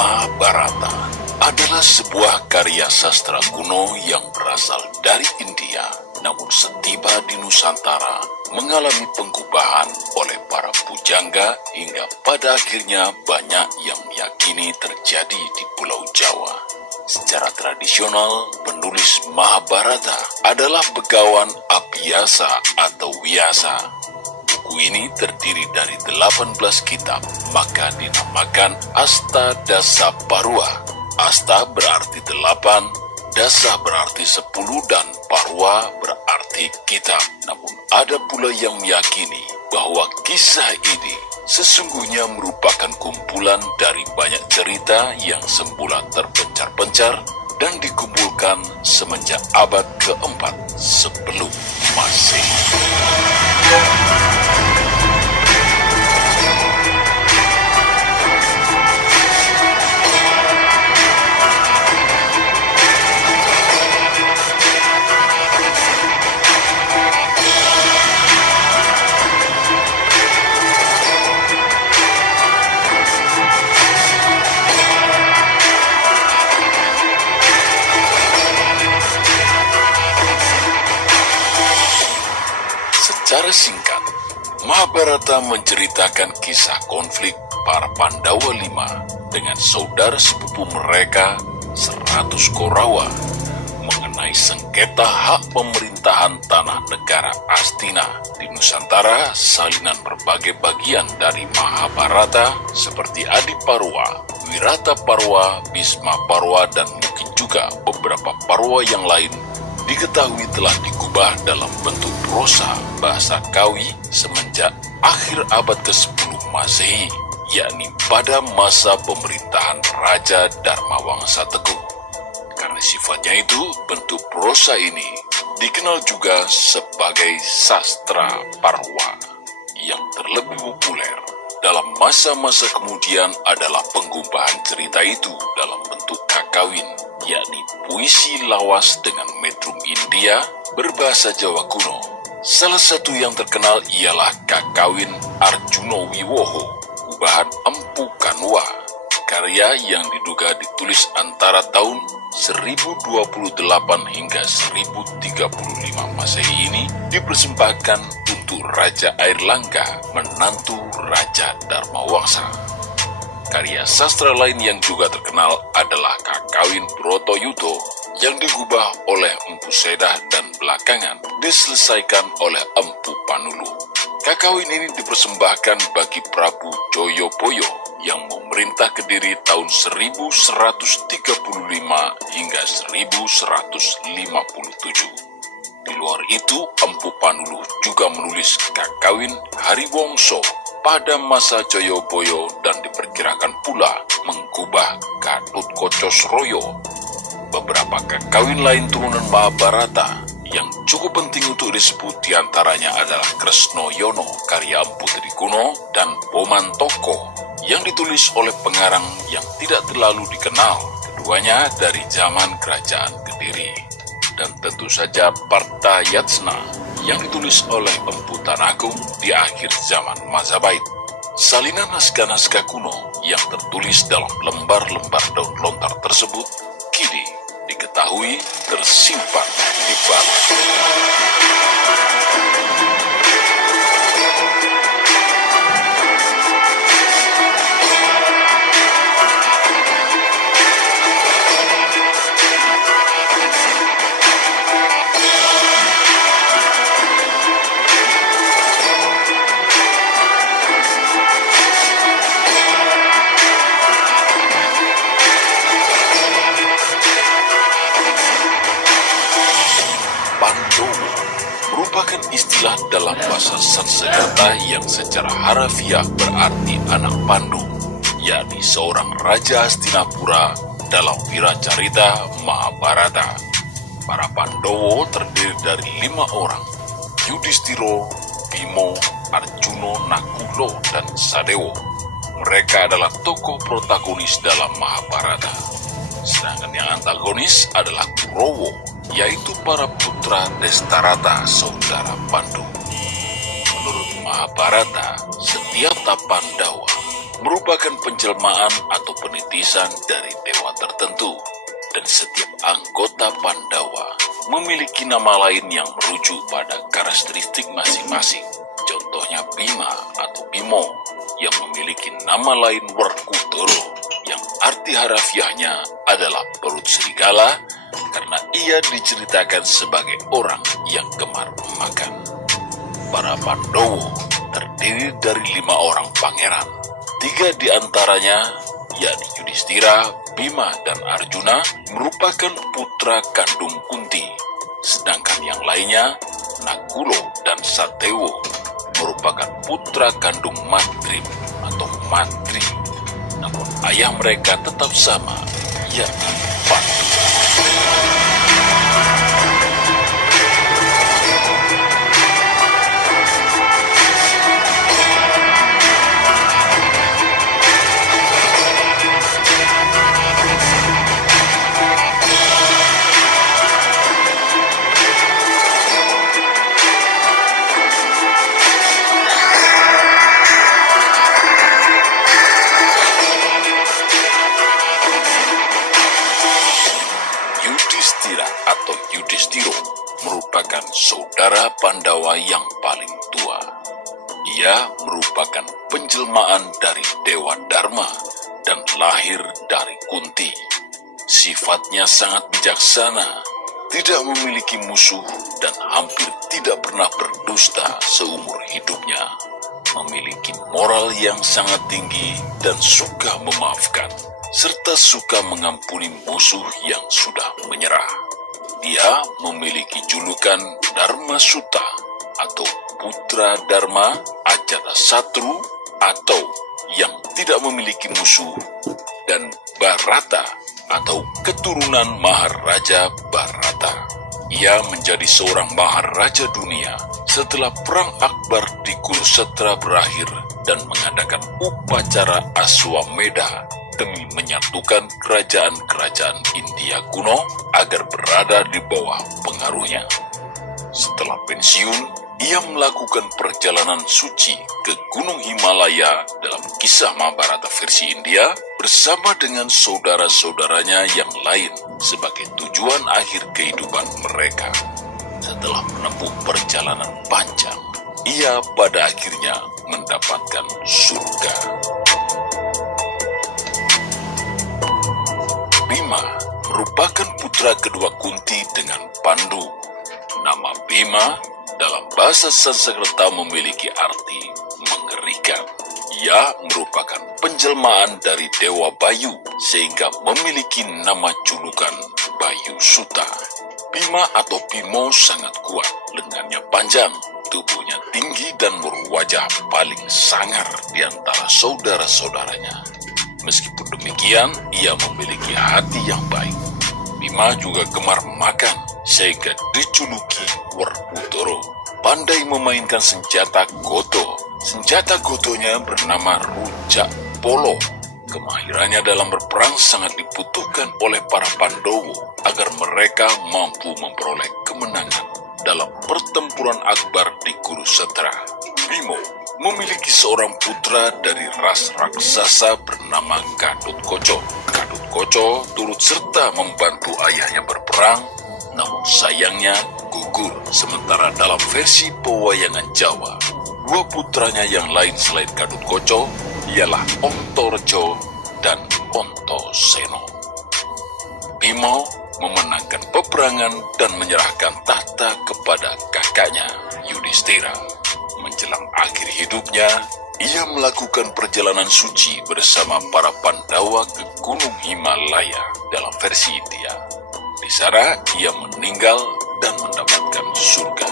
Mahabharata adalah sebuah karya sastra kuno yang berasal dari India, namun setiba di Nusantara mengalami pengubahan oleh para pujangga hingga pada akhirnya banyak yang meyakini terjadi di Pulau Jawa. Secara tradisional, penulis Mahabharata adalah Begawan Abhyasa atau Wyasa. Buku ini terdiri dari 18 kitab, maka dinamakan Astadasa Parwa. Asta berarti 8, Dasa berarti 10, dan Parwa berarti kitab. Namun ada pula yang meyakini bahwa kisah ini sesungguhnya merupakan kumpulan dari banyak cerita yang semula terpencar-pencar dan dikumpulkan semenjak abad keempat sebelum Masehi. Secara singkat, Mahabharata menceritakan kisah konflik para Pandawa 5 dengan saudara sepupu mereka 100 Korawa mengenai sengketa hak pemerintahan tanah negara Astina. Di Nusantara, salinan berbagai bagian dari Mahabharata seperti Adi Parwa, Wirata Parwa, Bhisma Parwa, dan mungkin juga beberapa Parwa yang lain diketahui telah digubah dalam bentuk prosa bahasa Kawi semenjak akhir abad ke-10 Masehi, yakni pada masa pemerintahan Raja Dharmawangsa Teguh. Karena sifatnya itu, bentuk prosa ini dikenal juga sebagai sastra Parwa. Yang terlebih populer dalam masa-masa kemudian adalah penggubahan cerita itu dalam bentuk kakawin, yakni puisi lawas dengan metrum India berbahasa Jawa kuno. Salah satu yang terkenal ialah Kakawin Arjuna Wiwoho, gubahan Empu Kanwa. Karya yang diduga ditulis antara tahun 1028 hingga 1035 Masehi ini dipersembahkan untuk Raja Airlangga, menantu Raja Dharmawangsa. Karya sastra lain yang juga terkenal adalah Kakawin Brotoyuto yang digubah oleh Empu Sedah dan belakangan diselesaikan oleh Empu Panulu. Kakawin ini dipersembahkan bagi Prabu Joyoboyo yang memerintah Kediri tahun 1135 hingga 1157. Di luar itu, Empu Panulu juga menulis Kakawin Hariwongso pada masa Joyoboyo dan diperkirakan pula menggubah Gatotkaca. Beberapa kakawin lain turunan Mahabharata yang cukup penting untuk disebut diantaranya adalah Kresnoyono karya Empu Trikuno dan Bomantoko yang ditulis oleh pengarang yang tidak terlalu dikenal, keduanya dari zaman Kerajaan Kediri. Dan tentu saja Partayatsna yang ditulis oleh Empu Tanagung di akhir zaman Majapahit. Salinan naskah-naskah kuno yang tertulis dalam lembar-lembar daun lontar tersebut kini diketahui tersimpan di Bali. Merupakan istilah dalam bahasa Sanskerta yang secara harafiah berarti anak Pandu, yakni seorang Raja Hastinapura dalam wiracarita Mahabharata. Para Pandowo terdiri dari 5 orang, Yudhistira, Bimo, Arjuna, Nakulo, dan Sadewo. Mereka adalah tokoh protagonis dalam Mahabharata. Sedangkan yang antagonis adalah Kurawa, yaitu para putra Destarata, saudara Pandu. Menurut Mahabharata, setiap Pandawa merupakan penjelmaan atau penitisan dari dewa tertentu, dan setiap anggota Pandawa memiliki nama lain yang merujuk pada karakteristik masing-masing. Contohnya Bima atau Bimo yang memiliki nama lain Werkudara yang arti harafiahnya adalah perut serigala karena ia diceritakan sebagai orang yang gemar makan. Para Pandawa terdiri dari 5 orang pangeran. 3 di antaranya, yakni Yudhistira, Bima, dan Arjuna, merupakan putra kandung Kunti. Sedangkan yang lainnya, Nakulo dan Satewo, merupakan putra kandung Madrim atau Matri. Namun ayah mereka tetap sama, yakni Pandu. Yudhistira merupakan saudara Pandawa yang paling tua. Ia merupakan penjelmaan dari Dewa Dharma dan lahir dari Kunti. Sifatnya sangat bijaksana, tidak memiliki musuh dan hampir tidak pernah berdusta seumur hidupnya. Memiliki moral yang sangat tinggi dan suka memaafkan, serta suka mengampuni musuh yang sudah menyerah. Dia memiliki julukan Dharma Suta atau Putra Dharma Ajatasatru atau yang tidak memiliki musuh, dan Bharata atau keturunan Maharaja Bharata. Ia menjadi seorang Maharaja dunia setelah Perang Akbar di Kurukshetra berakhir dan mengadakan upacara Aswamedha demi menyatukan kerajaan-kerajaan India kuno agar berada di bawah pengaruhnya. Setelah pensiun, ia melakukan perjalanan suci ke Gunung Himalaya dalam kisah Mahabharata versi India bersama dengan saudara-saudaranya yang lain sebagai tujuan akhir kehidupan mereka. Setelah menempuh perjalanan panjang, ia pada akhirnya mendapatkan surga. Bima merupakan putra kedua Kunti dengan Pandu. Nama Bima dalam bahasa Sanskerta memiliki arti mengerikan. Ia merupakan penjelmaan dari Dewa Bayu sehingga memiliki nama julukan Bayu Suta. Bima atau Bimo sangat kuat, lengannya panjang, tubuhnya tinggi dan berwajah paling sangar di antara saudara-saudaranya. Meskipun demikian, ia memiliki hati yang baik. Bima juga gemar makan, sehingga dijuluki Werkudara. Pandai memainkan senjata goto. Senjata gotonya bernama rujak polo. Kemahirannya dalam berperang sangat dibutuhkan oleh para Pandawa agar mereka mampu memperoleh kemenangan dalam pertempuran Akbar di Kurukshetra. Bimo memiliki seorang putra dari ras raksasa bernama Gatotkaca. Gatotkaca turut serta membantu ayahnya berperang, namun sayangnya gugur. Sementara dalam versi pewayangan Jawa, 2 putranya yang lain selain Gatotkaca ialah Antareja dan Antasena. Bima memenangkan peperangan dan menyerahkan tahta kepada kakaknya Yudhistira. Menjelang akhir hidupnya, ia melakukan perjalanan suci bersama para Pandawa ke Gunung Himalaya dalam versi India. Di sana ia meninggal dan mendapatkan surga.